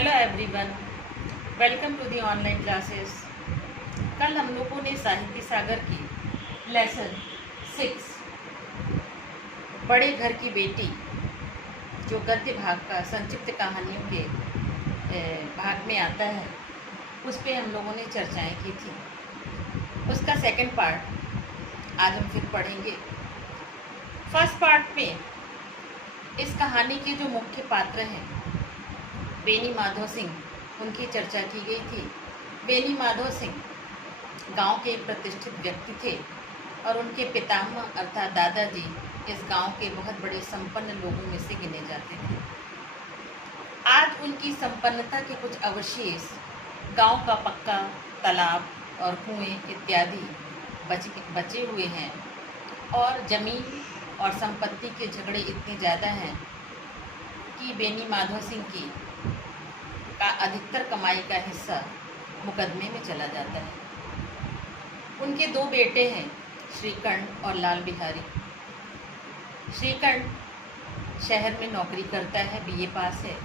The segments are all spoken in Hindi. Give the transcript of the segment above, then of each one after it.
Hello everyone, welcome to the online classes. कल हम लोगों ने साहित्य सागर की लेसन 6 बड़े घर की बेटी जो गद्य भाग का संक्षिप्त कहानियों के भाग में आता है उस पे हम लोगों ने चर्चाएं की थी। उसका सेकंड पार्ट आज हम फिर पढ़ेंगे। फर्स्ट पार्ट में इस कहानी के जो मुख्य पात्र हैं बेनी माधव सिंह, उनकी चर्चा की गई थी। बेनी माधव सिंह गांव के एक प्रतिष्ठित व्यक्ति थे और उनके पितामह अर्थात दादाजी इस गांव के बहुत बड़े संपन्न लोगों में से गिने जाते थे। आज उनकी संपन्नता के कुछ अवशेष गांव का पक्का तालाब और कुएं इत्यादि बचे हुए हैं और जमीन और संपत्ति के झगड़े इतने ज़्यादा हैं कि बेनी माधव सिंह की का अधिकतर कमाई का हिस्सा मुकदमे में चला जाता है। उनके दो बेटे हैं, श्रीकंठ और लाल बिहारी। श्रीकंठ शहर में नौकरी करता है, बीए पास है,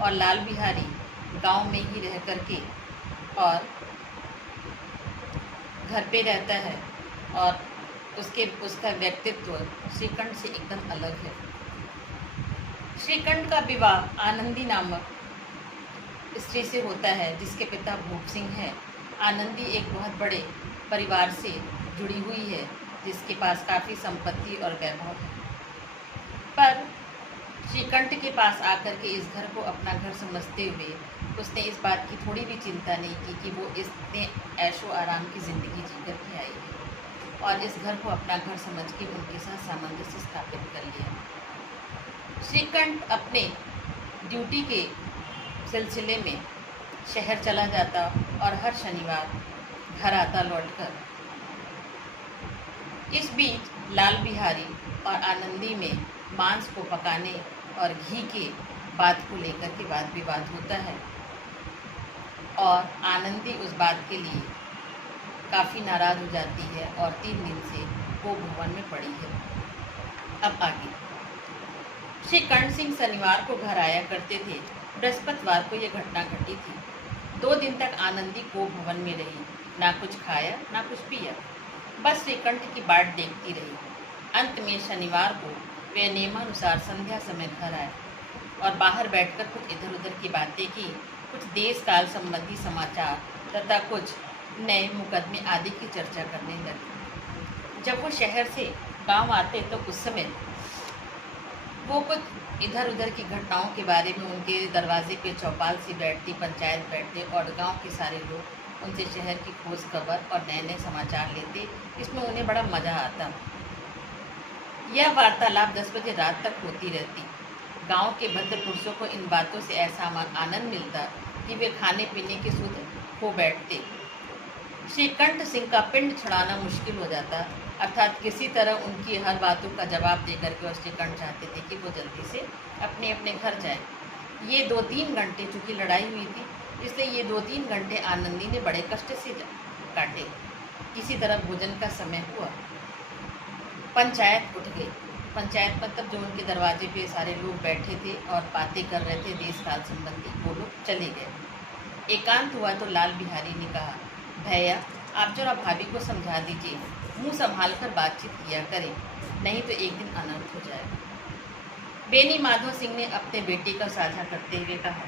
और लाल बिहारी गांव में ही रह करके और घर पे रहता है और उसका व्यक्तित्व श्रीकंठ से एकदम अलग है। श्रीकंठ का विवाह आनंदी नामक स्त्री से होता है जिसके पिता भूप सिंह हैं। आनंदी एक बहुत बड़े परिवार से जुड़ी हुई है जिसके पास काफ़ी संपत्ति और वैभव है, पर श्रीकंठ के पास आकर के इस घर को अपना घर समझते हुए उसने इस बात की थोड़ी भी चिंता नहीं की कि वो इतने ऐशो आराम की ज़िंदगी जी कर के आई है और इस घर को अपना घर समझ के उनके साथ सामंजस्य स्थापित कर लिया। श्रीकंठ अपने ड्यूटी के सिलसिले में शहर चला जाता और हर शनिवार घर आता लौटकर। इस बीच लाल बिहारी और आनंदी में मांस को पकाने और घी के बात को लेकर के वाद विवाद होता है और आनंदी उस बात के लिए काफ़ी नाराज़ हो जाती है और 3 दिन से वो भवन में पड़ी है। अब आगे। श्रीकंठ सिंह शनिवार को घर आया करते थे। बृहस्पतिवार को यह घटना घटी थी। 2 दिन तक आनंदी को भवन में रही, ना कुछ खाया ना कुछ पिया, बस श्रीकंठ की बाट देखती रही। अंत में शनिवार को वे नियमानुसार संध्या समय घर आए और बाहर बैठकर कुछ इधर उधर की बातें की, कुछ देश काल संबंधी समाचार तथा कुछ नए मुकदमे आदि की चर्चा करने लगे। जब वो शहर से गांव आते तो उस समय वो कुछ इधर उधर की घटनाओं के बारे में उनके दरवाजे पे चौपाल सी बैठती, पंचायत बैठते और गांव के सारे लोग उनसे शहर की खोज खबर और नए नए समाचार लेते। इसमें उन्हें बड़ा मज़ा आता। यह वार्तालाप 10 बजे रात तक होती रहती। गांव के भद्र पुरुषों को इन बातों से ऐसा आनंद मिलता कि वे खाने पीने के सुध खो बैठते। श्रीकंठ सिंह का पिंड छुड़ाना मुश्किल हो जाता, अर्थात किसी तरह उनकी हर बातों का जवाब देकर के और श्रीकंठ चाहते थे कि वो जल्दी से अपने अपने घर जाए। ये 2-3 घंटे, चूँकि लड़ाई हुई थी इसलिए ये 2-3 घंटे आनंदी ने बड़े कष्ट से काटे। किसी तरह भोजन का समय हुआ, पंचायत उठ गई। पंचायत मतलब जो उनके दरवाजे पे सारे लोग बैठे थे और बातें कर रहे थे देश काल संबंधी, वो लोग चले गए। एकांत हुआ तो लाल बिहारी ने कहा, भैया आप जरा भाभी को समझा दीजिए, मुंह संभाल कर बातचीत किया करें, नहीं तो एक दिन अनर्थ हो जाएगा। बेनी माधव सिंह ने अपने बेटे का साझा करते हुए कहा,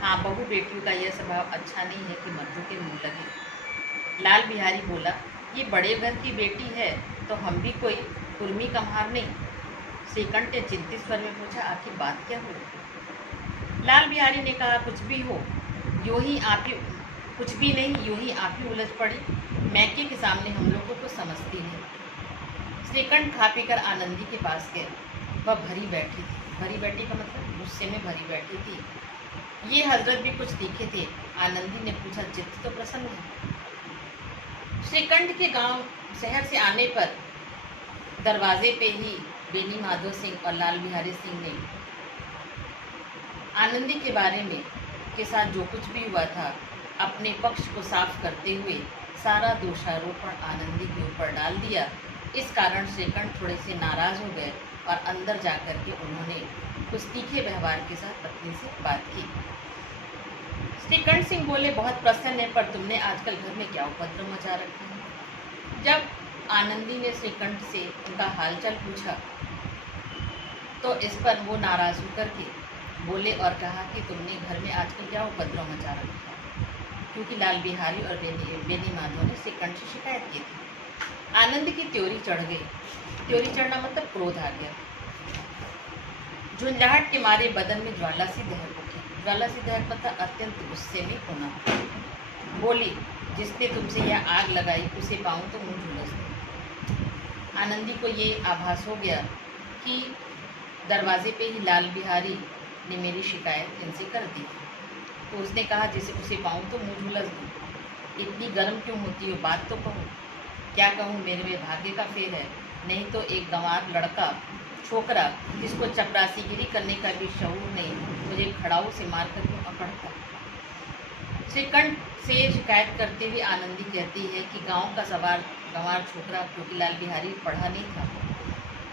हाँ बहू बेटियों का यह स्वभाव अच्छा नहीं है कि मर्दों के मुँह लगे। लाल बिहारी बोला, ये बड़े घर की बेटी है तो हम भी कोई कुर्मी कम्हार नहीं। श्रीकंठ ने चिंतित स्वर में पूछा, आखिर बात क्या हुई? लाल बिहारी ने कहा, कुछ भी हो, यूँ ही आप ही कुछ भी नहीं, यूँ ही आप ही उलझ पड़ी, मैके के सामने हम लोगों को समझती है। श्रीकंठ खा पीकर आनंदी के पास गए। वह भरी बैठी थी। भरी बैठी का मतलब गुस्से में भरी बैठी थी। ये हजरत भी कुछ तीखे थे। आनंदी ने पूछा, चित्त तो प्रसन्न है? श्रीकंठ के गांव शहर से आने पर दरवाजे पे ही बेनी माधव सिंह और लाल बिहारी सिंह ने आनंदी के बारे में के साथ जो कुछ भी हुआ था अपने पक्ष को साफ करते हुए सारा दोषारोपण आनंदी के ऊपर डाल दिया। इस कारण श्रीकंठ थोड़े से नाराज़ हो गए और अंदर जाकर के उन्होंने कुछ तीखे व्यवहार के साथ पत्नी से बात की। श्रीकंठ सिंह बोले, बहुत प्रसन्न है, पर तुमने आजकल घर में क्या उपद्रव मचा रखा है। जब आनंदी ने श्रीकंठ से उनका हालचाल पूछा तो इस पर वो नाराज होकर के बोले और कहा कि तुमने घर में आजकल क्या उपद्रव मचा रखा है, क्योंकि लाल बिहारी और बेनी माधव ने श्रीकंठ से शिकायत की थी। आनंद की त्योरी चढ़ गई। त्योरी चढ़ना मतलब क्रोध आ गया। झुंझाहट के मारे बदन में ज्वाला सी दहक उठी। ज्वाला सी दहक मतलब अत्यंत गुस्से में होना। बोली, जिसने तुमसे यह आग लगाई उसे पाऊं तो मुंह झुलस दे। आनंदी को ये आभास हो गया कि दरवाजे पे ही लाल बिहारी ने मेरी शिकायत इनसे कर दी। तो उसने कहा, जिसे उसे पाऊं तो मुंह झुलस दूं। इतनी गर्म क्यों होती हो, बात तो कहूँ। क्या कहूँ, मेरे में भाग्य का फेर है, नहीं तो एक गंवार लड़का छोकरा जिसको चपरासीगिरी करने का भी शऊर नहीं, मुझे खड़ाऊ से मार कर क्यों अकड़ता। श्रीकंठ से शिकायत करते हुए आनंदी कहती है कि गांव का सवार गंवार छोकरा, क्योंकि लाल बिहारी पढ़ा नहीं था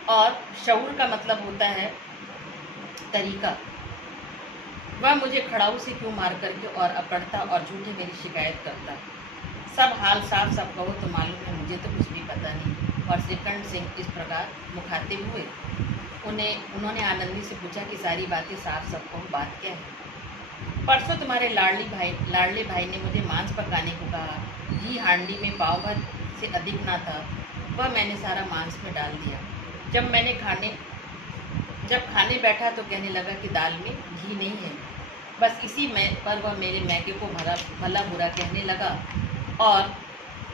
और शऊर का मतलब होता है तरीका, वह मुझे खड़ाऊ से क्यों मार करके और अकड़ता और झूठी मेरी शिकायत करता। सब हाल साफ सब कहो तो मालूम है, मुझे तो कुछ भी पता नहीं। और श्रीकंठ सिंह इस प्रकार मुखातिब हुए। उन्होंने आनंदी से पूछा कि सारी बातें साफ सब कहो, बात क्या है। परसों तुम्हारे लाडले भाई ने मुझे मांस पकाने को कहा। घी हांडी में पाव भर से अधिक ना था, वह मैंने सारा मांस में डाल दिया। जब खाने बैठा तो कहने लगा कि दाल में घी नहीं है। बस इसी में पर वह मेरे मैके को भला बुरा कहने लगा और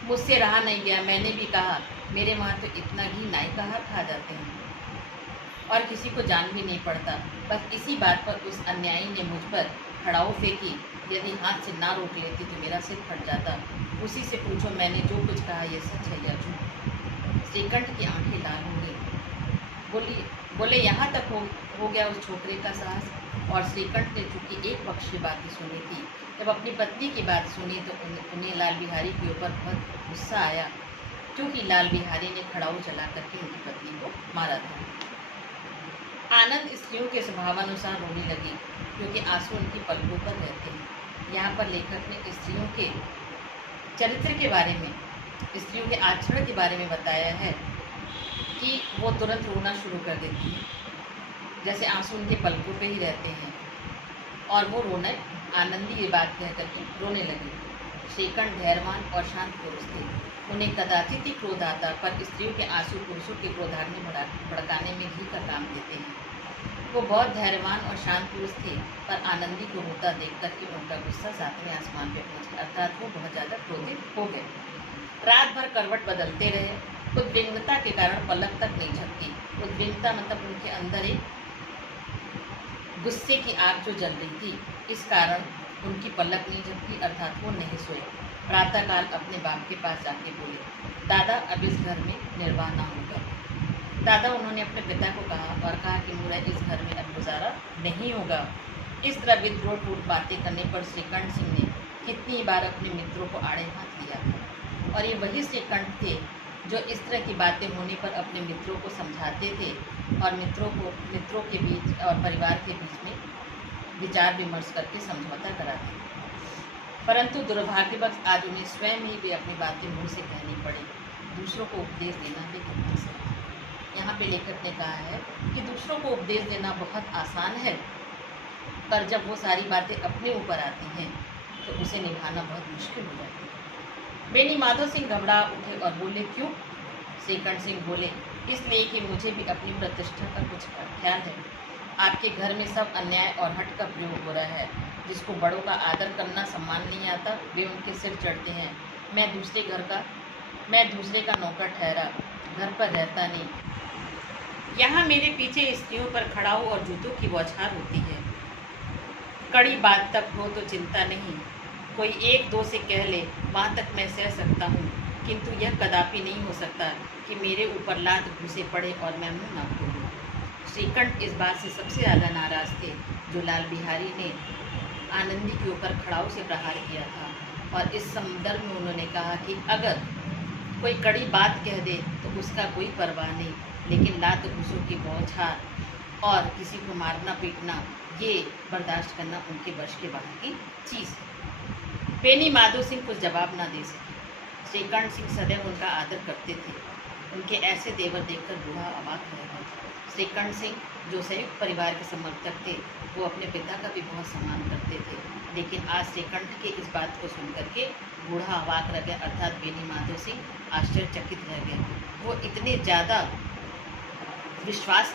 मुझसे रहा नहीं गया। मैंने भी कहा, मेरे वहाँ तो इतना घी नाई का हार खा जाते हैं और किसी को जान भी नहीं पड़ता। बस इसी बात पर उस अन्यायी ने मुझ पर खड़ाऊ फेंकी। यदि हाथ से ना रोक लेती तो मेरा सिर फट जाता। उसी से पूछो मैंने जो कुछ कहा ये सच है या झूठ। श्रीकंठ की आंखें लाल हो गई। बोले यहाँ तक हो गया उस छोकरे का साहस। और श्रीकंठ ने चूंकि एक पक्ष की बात ही सुनी थी, जब अपनी पत्नी की बात सुनी तो उन्हें लाल बिहारी के ऊपर बहुत गुस्सा आया, क्योंकि लाल बिहारी ने खड़ाऊ चला करके उनकी पत्नी को मारा था। आनंद स्त्रियों के स्वभावानुसार रोने लगी, क्योंकि आंसू उनकी पलकों पर रहते हैं। यहाँ पर लेखक ने स्त्रियों के चरित्र के बारे में, स्त्रियों के आचरण के बारे में बताया है कि वो तुरंत रोना शुरू कर देती है, जैसे आंसू उनके पलकों पे ही रहते हैं। और वो रोने, आनंदी ये बात कह करके रोने लगी। श्रीकंठ धैर्यवान और शांत पुरुष थे। उन्हें कदाचित ही क्रोध आता, पर स्त्रियों के आंसू पुरुषों के क्रोधाग्नि भड़काने में घी का काम देते हैं। वो बहुत धैर्यवान और शांत पुरुष थे, पर आनंदी को रोता देख करके उनका गुस्सा सातवें आसमान पे पहुंच गया, अर्थात वो बहुत ज़्यादा क्रोधित हो गए। रात भर करवट बदलते रहे। उद्विग्नता के कारण पलक तक नहीं झपकी। उद्विग्नता मतलब उनके अंदर एक गुस्से की आग जो जल रही थी, इस कारण उनकी पलक नहीं झपकी, अर्थात वो नहीं सोए। प्रातःकाल अपने बाप के पास जाके बोले, दादा अब इस घर में निर्वाह ना होगा। दादा उन्होंने अपने पिता को कहा और कहा कि मुझे इस घर में अब गुजारा नहीं होगा। इस तरह विद्रोहपूर्ण बातें करने पर श्रीकंठ सिंह ने कितनी बार अपने मित्रों को आड़े हाथ लिया था। और ये वही श्रीकंठ थे जो इस तरह की बातें होने पर अपने मित्रों को समझाते थे और मित्रों के बीच और परिवार के बीच में विचार विमर्श करके समझौता कराते थे। परंतु दुर्भाग्यवश आज उन्हें स्वयं ही भी अपनी बातें मुँह से कहनी पड़ी। दूसरों को उपदेश देना भी कितना आसान है। यहाँ पे लेखक ने कहा है कि दूसरों को उपदेश देना बहुत आसान है, पर जब वो सारी बातें अपने ऊपर आती हैं तो उसे निभाना बहुत मुश्किल हो जाती है। बेनी माधव सिंह घबरा उठे और बोले, क्यों? श्रीकंठ सिंह बोले, इसलिए कि मुझे भी अपनी प्रतिष्ठा का कुछ ख्याल है। आपके घर में सब अन्याय और हट का प्रयोग हो रहा है। जिसको बड़ों का आदर करना सम्मान नहीं आता, वे उनके सिर चढ़ते हैं। मैं दूसरे का नौकर ठहरा, घर पर रहता नहीं। यहाँ मेरे पीछे स्त्रियों पर खड़ाऊ और जूतों की बौछार होती है। कड़ी बात तक हो तो चिंता नहीं, कोई एक दो से कह ले, वहाँ तक मैं सह सकता हूँ, किंतु यह कदापि नहीं हो सकता कि मेरे ऊपर लात घुसे पड़े और मैं मुँह न खोलूँ। श्रीकंठ इस बात से सबसे ज़्यादा नाराज़ थे जो लाल बिहारी ने आनंदी के ऊपर खड़ाऊ से प्रहार किया था। और इस संदर्भ में उन्होंने कहा कि अगर कोई कड़ी बात कह दे तो उसका कोई परवाह नहीं, लेकिन लात घूसों की बौछार और किसी को मारना पीटना ये बर्दाश्त करना उनके वश के बाहर की चीज़ है। बेनी माधो सिंह कुछ जवाब ना दे सके। श्रीकंठ सिंह सदैव उनका आदर करते थे। उनके ऐसे देवर देखकर बूढ़ा अवाक रह गया। श्रीकंठ सिंह जो संयुक्त परिवार के समर्थक थे, वो अपने पिता का भी बहुत सम्मान करते थे, लेकिन आज श्रीकंठ के इस बात को सुनकर के बूढ़ा अवाक रह गया, अर्थात बेनी माधो सिंह आश्चर्यचकित रह गया। वो इतने ज़्यादा विश्वास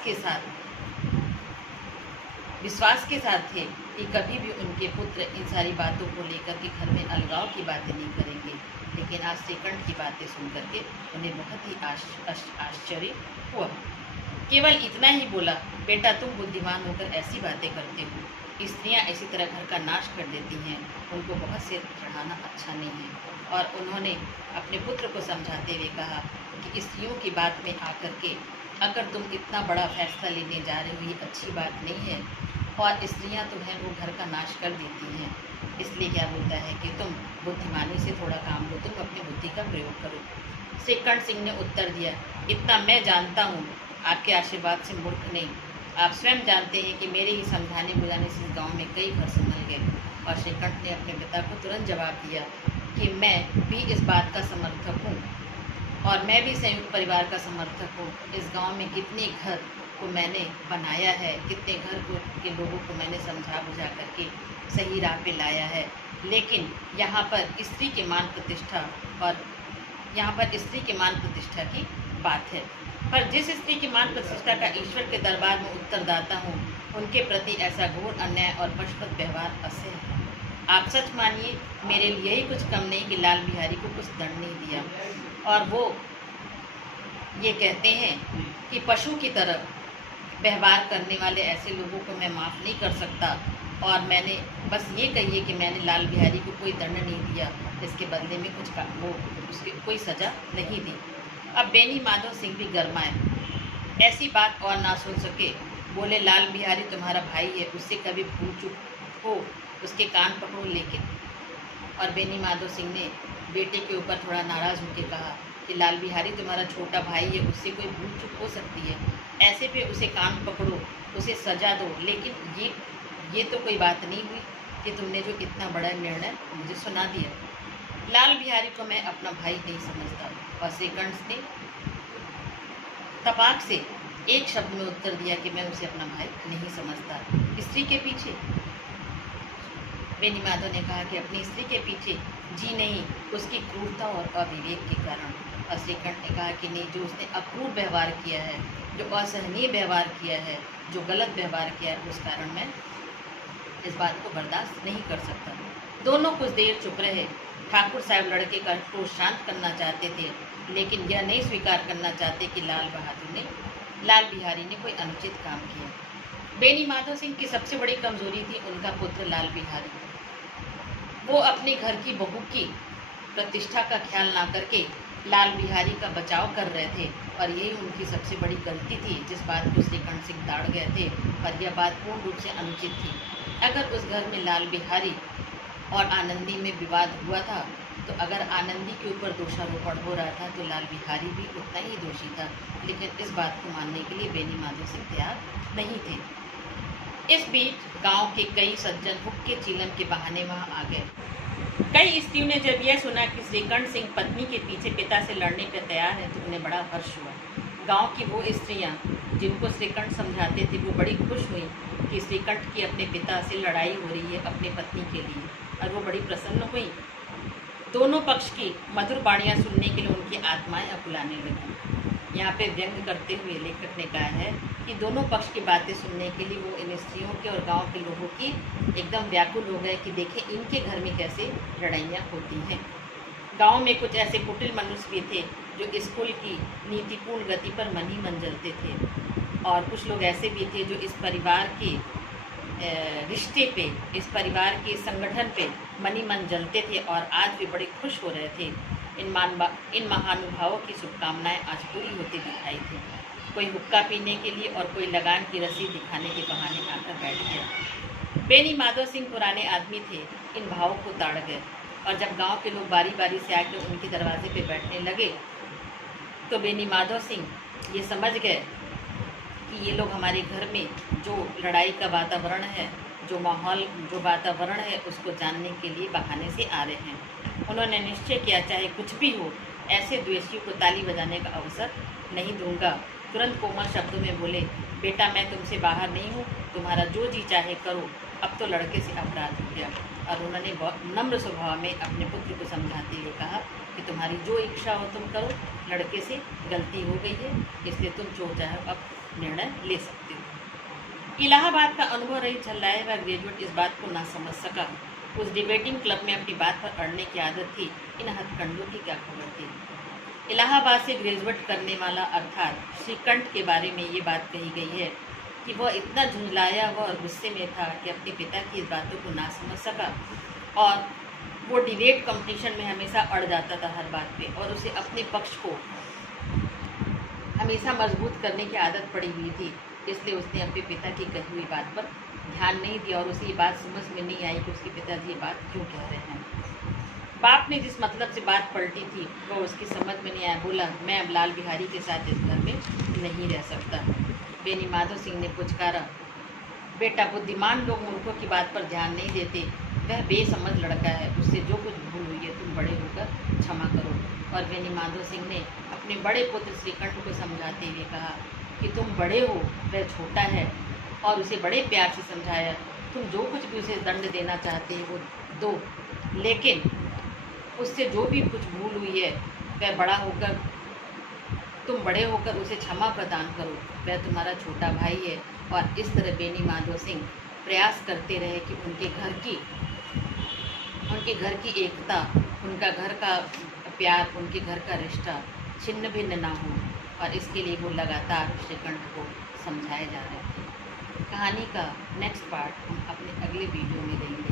के साथ थे कि कभी भी उनके पुत्र इन सारी बातों को लेकर के घर में अलगाव की बातें नहीं करेंगे, लेकिन आज श्रीकंठ की बातें सुनकर के उन्हें बहुत ही आश्चर्य हुआ। केवल इतना ही बोला, बेटा तुम बुद्धिमान होकर ऐसी बातें करते हो। स्त्रियां इसी तरह घर का नाश कर देती हैं, उनको बहुत सिर चढ़ाना अच्छा नहीं है। और उन्होंने अपने पुत्र को समझाते हुए कहा कि स्त्रियों की बात में आकर के अगर तुम इतना बड़ा फैसला लेने जा रहे हो, ये अच्छी बात नहीं है। और स्त्रियां तो हैं वो घर का नाश कर देती हैं, इसलिए क्या बोलता है कि तुम बुद्धिमानी से थोड़ा काम लो, तुम अपनी बुद्धि का प्रयोग करो। श्रीकंठ सिंह ने उत्तर दिया, इतना मैं जानता हूँ, आपके आशीर्वाद से मूर्ख नहीं। आप स्वयं जानते हैं कि मेरे ही समझाने बुझाने से इस गाँव में कई घर संभल गए। और श्रीकंठ ने अपने पिता को तुरंत जवाब दिया कि मैं भी इस बात का समर्थक हूँ और मैं भी संयुक्त परिवार का समर्थक हूँ। इस गांव में कितने घर को मैंने बनाया है, कितने घर के लोगों को मैंने समझा बुझा करके सही राह पे लाया है, लेकिन यहाँ पर स्त्री के मान प्रतिष्ठा की बात है। पर जिस स्त्री की मान प्रतिष्ठा का ईश्वर के दरबार में उत्तरदाता हूँ, उनके प्रति ऐसा घोर अन्याय और पशुवत व्यवहार असह्य है। आप सच मानिए, मेरे लिए ही कुछ कम नहीं कि लाल बिहारी को कुछ दंड नहीं दिया। और वो ये कहते हैं कि पशु की तरह व्यवहार करने वाले ऐसे लोगों को मैं माफ़ नहीं कर सकता। और मैंने बस ये कहिए कि मैंने लाल बिहारी को कोई दंड नहीं दिया, इसके बदले में उसकी कोई सज़ा नहीं दी। अब बेनी माधव सिंह भी गरमाए, ऐसी बात और ना सुन सके। बोले, लाल बिहारी तुम्हारा भाई है, उससे कभी भूल चूक हो उसके कान पकड़ो। लेकिन और बेनी माधव सिंह ने बेटे के ऊपर थोड़ा नाराज़ होकर कहा कि लाल बिहारी तुम्हारा छोटा भाई है, उससे कोई भूल चूक हो सकती है, ऐसे पे उसे कान पकड़ो, उसे सज़ा दो। लेकिन ये तो कोई बात नहीं हुई कि तुमने जो इतना बड़ा निर्णय मुझे सुना दिया। लाल बिहारी को मैं अपना भाई नहीं समझता। और श्रीकंठ ने तपाक से एक शब्द में उत्तर दिया कि मैं उसे अपना भाई नहीं समझता। स्त्री के पीछे, बेनी माधव ने कहा कि अपनी स्त्री के पीछे जी नहीं, उसकी क्रूरता और अविवेक के कारण। और श्रीकंठ ने कहा कि नहीं, जो उसने अक्रूर व्यवहार किया है, जो असहनीय व्यवहार किया है, जो गलत व्यवहार किया है, उस कारण मैं इस बात को बर्दाश्त नहीं कर सकता। दोनों कुछ देर चुप रहे। ठाकुर साहब लड़के का क्रोध शांत करना चाहते थे, लेकिन यह नहीं स्वीकार करना चाहते कि लाल बिहारी ने कोई अनुचित काम किया। बेनी माधव सिंह की सबसे बड़ी कमजोरी थी उनका पुत्र लाल बिहारी। वो अपने घर की बहू की प्रतिष्ठा का ख्याल ना करके लाल बिहारी का बचाव कर रहे थे, और यही उनकी सबसे बड़ी गलती थी, जिस बात को श्रीकंठ सिंह ताड़ गए थे। और यह बात पूर्ण रूप से अनुचित थी। अगर उस घर में लाल बिहारी और आनंदी में विवाद हुआ था, तो अगर आनंदी के ऊपर दोषारोपण हो रहा था तो लाल बिहारी भी उतना ही दोषी था। लेकिन इस बात को मानने के लिए बेनी माधव सिंह तैयार नहीं थे। इस बीच गांव के कई सज्जन हुक्के चीलन के बहाने वहां आ गए। कई स्त्रियों ने जब यह सुना कि श्रीकंठ सिंह पत्नी के पीछे पिता से लड़ने पर तैयार है, तो उन्हें बड़ा हर्ष हुआ। गांव की वो स्त्रियां जिनको श्रीकंठ समझाते थे, वो बड़ी खुश हुई कि श्रीकंठ की अपने पिता से लड़ाई हो रही है अपनी पत्नी के लिए, और वो बड़ी प्रसन्न हुई। दोनों पक्ष की मधुर वाणियाँ सुनने के लिए उनकी आत्माएं अकुलाने लगी। यहाँ पे व्यंग करते हुए लेखक ने कहा है कि दोनों पक्ष की बातें सुनने के लिए वो इन स्त्रियों के और गांव के लोगों की एकदम व्याकुल हो गए कि देखें इनके घर में कैसे लड़ाइयाँ होती हैं। गांव में कुछ ऐसे कुटिल मनुष्य भी थे जो स्कूल की नीतिपूर्ण गति पर मन ही मन जलते थे, और कुछ लोग ऐसे भी थे जो इस परिवार के रिश्ते पे, इस परिवार के संगठन पे मनी मन जलते थे, और आज भी बड़े खुश हो रहे थे। इन महानुभावों की शुभकामनाएं आज पूरी होती दिखाई थी। कोई हुक्का पीने के लिए और कोई लगान की रसीद दिखाने के बहाने आकर बैठ गया। बेनी माधव सिंह पुराने आदमी थे, इन भावों को ताड़ गए, और जब गांव के लोग बारी बारी से आकर उनके दरवाजे पे बैठने लगे, तो बेनी माधव सिंह ये समझ गए कि ये लोग हमारे घर में जो लड़ाई का वातावरण है, जो माहौल, जो वातावरण है, उसको जानने के लिए बहाने से आ रहे हैं। उन्होंने निश्चय किया चाहे कुछ भी हो, ऐसे द्वेषियों को ताली बजाने का अवसर नहीं दूंगा। तुरंत कोमल शब्दों में बोले, बेटा मैं तुमसे बाहर नहीं हूँ, तुम्हारा जो जी चाहे करो। अब तो लड़के से अपराध हो गया। और उन्होंने बहुत नम्र स्वभाव में अपने पुत्र को समझाते हुए कहा कि तुम्हारी जो इच्छा हो तुम करो, लड़के से गलती हो गई है, इसलिए तुम जो चाहो अब निर्णय ले सकते हो। इलाहाबाद का अनुभव रही झल्लाया हुआ ग्रेजुएट इस बात को ना समझ सका। उस डिबेटिंग क्लब में अपनी बात पर अड़ने की आदत थी, इन हथकंडों की क्या खबर थी। इलाहाबाद से ग्रेजुएट करने वाला अर्थात श्रीकंठ के बारे में ये बात कही गई है कि वह इतना झुंझलाया हुआ और गुस्से में था कि अपने पिता की इस बातों को ना समझ सका, और वो डिबेट कंपटीशन में हमेशा अड़ जाता था हर बात पे, और उसे अपने पक्ष को हमेशा मजबूत करने की आदत पड़ी हुई थी। इसलिए उसने अपने पिता की कही हुई बात पर ध्यान नहीं दिया, और उसे ये बात समझ में नहीं आई कि उसके पिताजी ये बात क्यों कह रहे हैं। बाप ने जिस मतलब से बात पलटी थी वो उसकी समझ में नहीं आया। बोला, मैं अब लाल बिहारी के साथ इस घर में नहीं रह सकता। बेनी माधो सिंह ने पुचकारा, बेटा बुद्धिमान लोग मूर्खों की बात पर ध्यान नहीं देते, वह बेसमझ लड़का है, उससे जो कुछ भूल हुई है तुम बड़े होकर क्षमा करो। और बेनी माधो सिंह ने अपने बड़े पुत्र श्रीकंठ को समझाते हुए कहा कि तुम बड़े हो, वह छोटा है, और उसे बड़े प्यार से समझाया, तुम जो कुछ भी उसे दंड देना चाहते हो वो दो, लेकिन उससे जो भी कुछ भूल हुई है वह तुम बड़े होकर उसे क्षमा प्रदान करो, वह तुम्हारा छोटा भाई है। और इस तरह बेनी माधो सिंह प्रयास करते रहे कि उनके घर की एकता, उनका घर का प्यार, उनके घर का रिश्ता छिन्न भिन्न ना हो, और इसके लिए वो लगातार श्रीकंठ को समझाए जा रहे थे। कहानी का नेक्स्ट पार्ट हम अपने अगले वीडियो में देंगे।